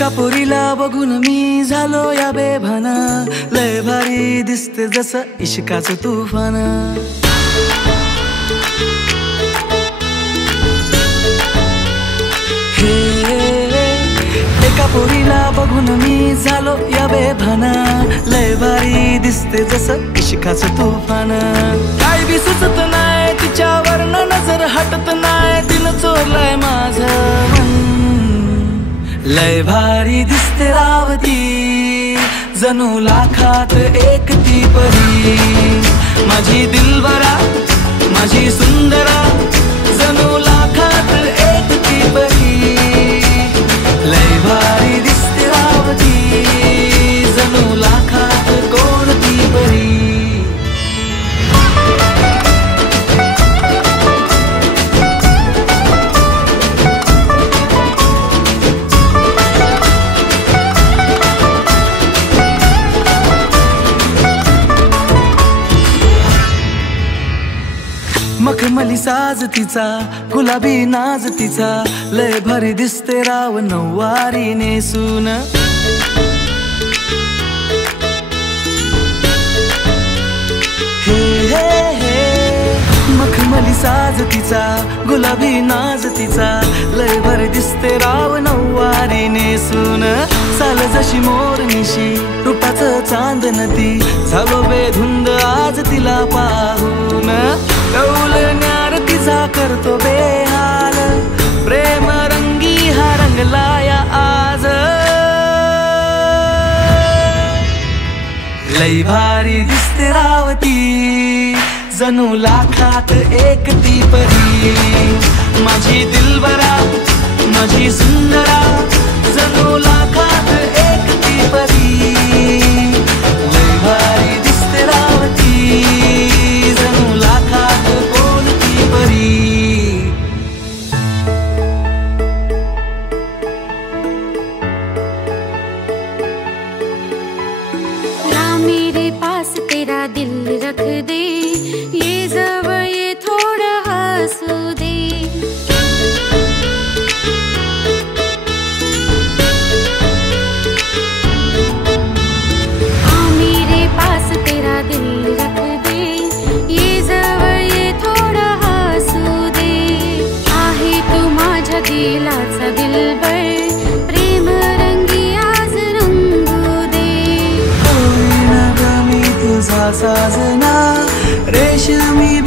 एका पोरीला बघून मी झालो या बेभाना, लय भारी दिसते जसं इश्काचं तुफान। एका पोरीला बघून मी झालो या बेभाना, लय भारी दिसते जसं इश्काचं तुफान। काय बी सुचत नाही तिच्यावर नजर हटत नाही, तिनं चोरलंय माझं मन। लय भारी दिसते रावती, जणू लाखात एक ती परी। माझी दिलबरा, माझी सुंदरा, जणू लाखात एक ती परी। लय भारी दिसते रावती, जणू लाखात कोणती परी। मखमली साज तिचा, गुलाबी नाज तिचा, लय भारी दिसते राव नऊवारी नेसून। हे हे हे मखमली साज तिचा, गुलाबी नाज तिचा, लय भारी दिसते राव नऊवारी नेसून। साल जशी मोरनिशी, रूपाचं चांदन ती, झालो बेधुंद आज तिला पाहून। कौलन्यार तिचा करतो बेहाल, प्रेम रंगी हा रंगलाया आज। लय भारी दिसते रावती, जणू लाखात एक ती परी। माझी दिलबरा, माझी सुंदरा, जणू लाखात एक ती परी। लय भारी दिसते रावती, जणू लाखात कोणती परी। ना मेरे पास तेरा दिल रख दे, ये जवळ ये थोडं हसू दे। हाँ मेरे पास तेरा दिल रख दे, ये जवळ ये थोडं हसू दे। आहे तू माझ्या दिलाचा दिलबर, प्रेम रंगी आज रंगू दे। होईना ग मी तुझा साजना, रेशमी